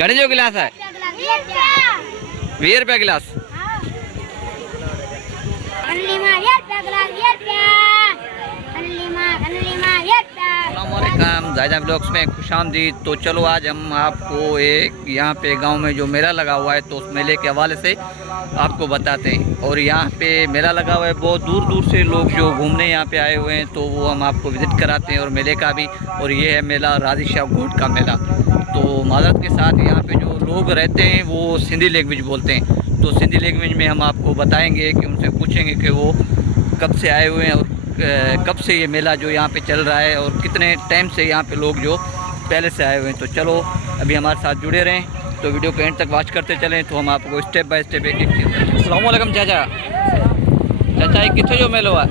घणे जो गिलास है? 20 रुपया गिलास। जायदा ब्लॉग्स में खुशामदीद। तो चलो आज हम आपको एक यहाँ पे गांव में जो मेला लगा हुआ है तो उस मेले के हवाले से आपको बताते हैं। और यहाँ पे मेला लगा हुआ है, बहुत दूर दूर से लोग जो घूमने यहाँ पे आए हुए हैं तो वो हम आपको विज़िट कराते हैं और मेले का भी। और ये है मेला राजी शाह गोट का मेला। तो माजरत के साथ यहाँ पे जो लोग रहते हैं वो सिंधी लैंग्वेज बोलते हैं, तो सिंधी लैंग्वेज में हम आपको बताएँगे कि उनसे पूछेंगे कि वो कब से आए हुए हैं और कब से ये मेला जो यहाँ पे चल रहा है और कितने टाइम से यहाँ पे लोग जो पहले से आए हुए हैं। तो चलो अभी हमारे साथ जुड़े रहें, तो वीडियो को एंड तक वॉच करते चलें तो हम आपको स्टेप बाय स्टेप एक एक चीज़। अस्सलाम वालेकुम चाचा। चाचा ये कितने जो मेलो है?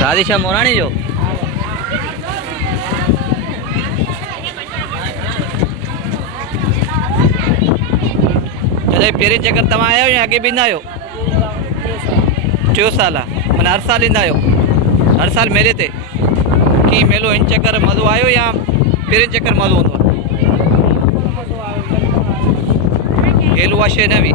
राजी शाह मोरानी जो। चाचा पहिरें चक्कर तव्हां आया हो या अॻे बि ईंदा आहियो? 3 साल माना हर साल ईंदा आहियो? हर साल मेले ते की मेलो इन चक्कर मज़ो आयो या पहिरें चक्कर मज़ो हूंदो आहे? हेल उहा शइ न हुई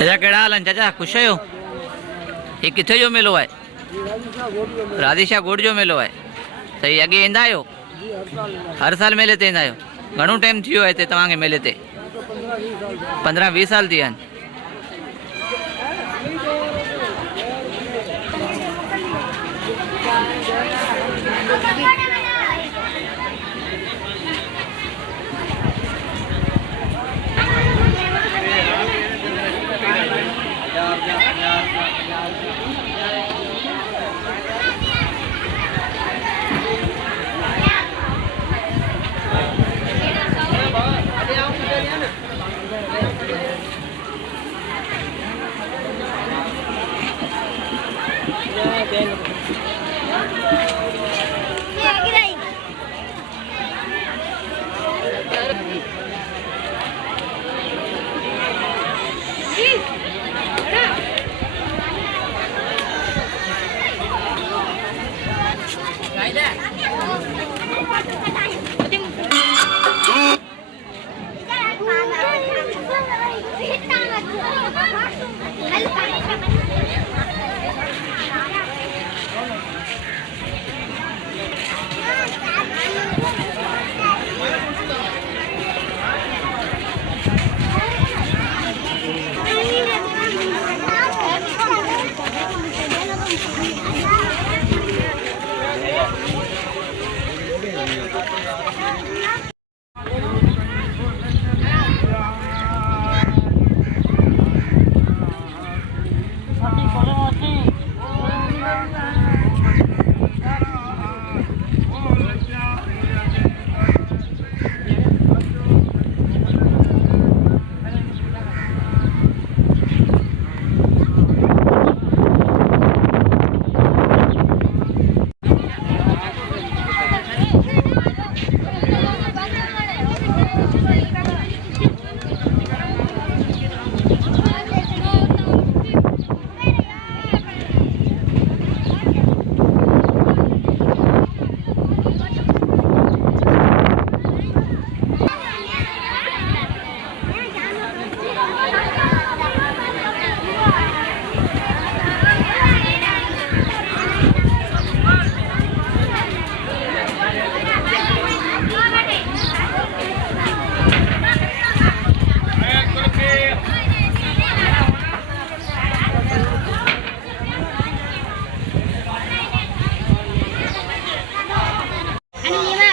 चाचा कहिड़ा हाल आहिनि? चाचा ख़ुशि आहियो? ये किथे जो मेलो है? राजी शाह गोट जो मेलो है। सही, अॻे ईंदा आहियो? हर साल मेले ते ईंदा आहियो? घणो टाइम थी वियो आहे हिते तव्हांखे मेले ते? 15-20 साल थी विया आहिनि।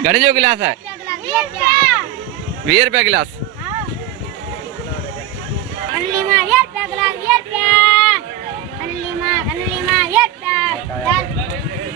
घणे जो गिलास है? 20 रुपया गिलास।